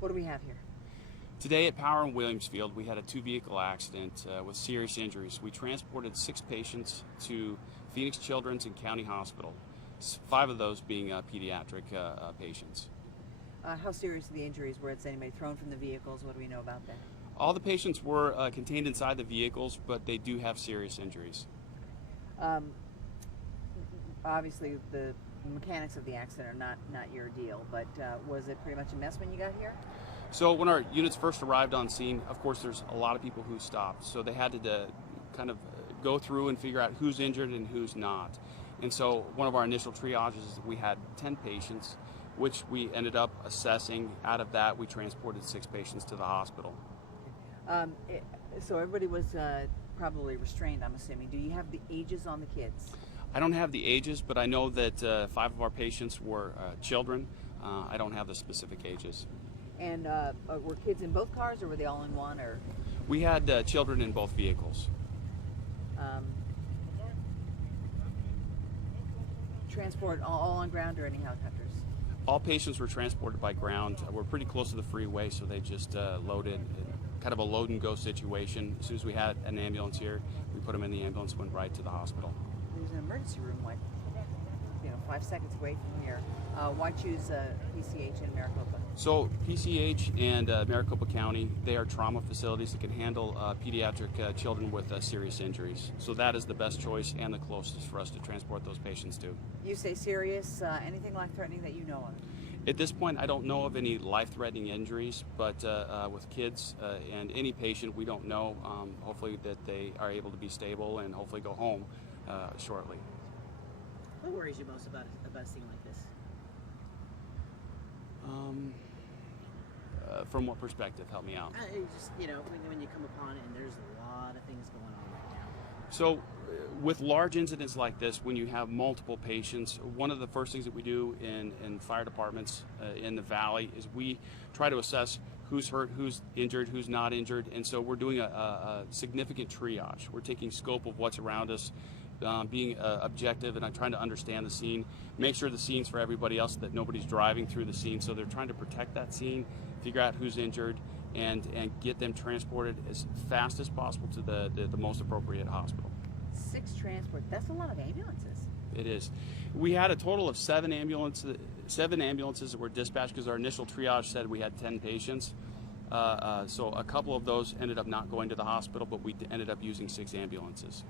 What do we have here? Today at Power and Williamsfield, we had a two-vehicle accident with serious injuries. We transported 6 patients to Phoenix Children's and County Hospital, 5 of those being pediatric patients. How serious are the injuries? Were anybody thrown from the vehicles? What do we know about that? All the patients were contained inside the vehicles, but they do have serious injuries. Obviously, the mechanics of the accident are not your deal, but was it pretty much a mess when you got here? So when our units first arrived on scene, of course, there's a lot of people who stopped. So they had to kind of go through and figure out who's injured and who's not. And so one of our initial triages, we had 10 patients, which we ended up assessing. Out of that, we transported 6 patients to the hospital. So everybody was probably restrained, I'm assuming. Do you have the ages on the kids? I don't have the ages, but I know that 5 of our patients were children. I don't have the specific ages. And were kids in both cars, or were they all in one? Or we had children in both vehicles. Transport all on ground or any helicopters? All patients were transported by ground. We're pretty close to the freeway, so they just loaded, kind of a load and go situation. As soon as we had an ambulance here, we put them in the ambulance, went right to the hospital. There's an emergency room, 5 seconds away from here. Why choose PCH in Maricopa? So PCH and Maricopa County, they are trauma facilities that can handle pediatric children with serious injuries. So that is the best choice and the closest for us to transport those patients to. You say serious, anything life-threatening that you know of? At this point, I don't know of any life-threatening injuries, but with kids and any patient, we don't know. Hopefully that they are able to be stable and hopefully go home shortly. What worries you most about a scene like this? From what perspective? Help me out. Just, when you come upon it and there's a lot of things going on right now. So with large incidents like this, when you have multiple patients, one of the first things that we do in fire departments in the valley is we try to assess who's hurt, who's injured, who's not injured. And so we're doing a significant triage. We're taking scope of what's around us, being objective, and I'm trying to understand the scene, make sure the scene's for everybody else, that nobody's driving through the scene. So they're trying to protect that scene, figure out who's injured, and get them transported as fast as possible to the most appropriate hospital. 6 transport, that's a lot of ambulances. It is. We had a total of 7 ambulances that were dispatched because our initial triage said we had 10 patients. So a couple of those ended up not going to the hospital, but we ended up using 6 ambulances.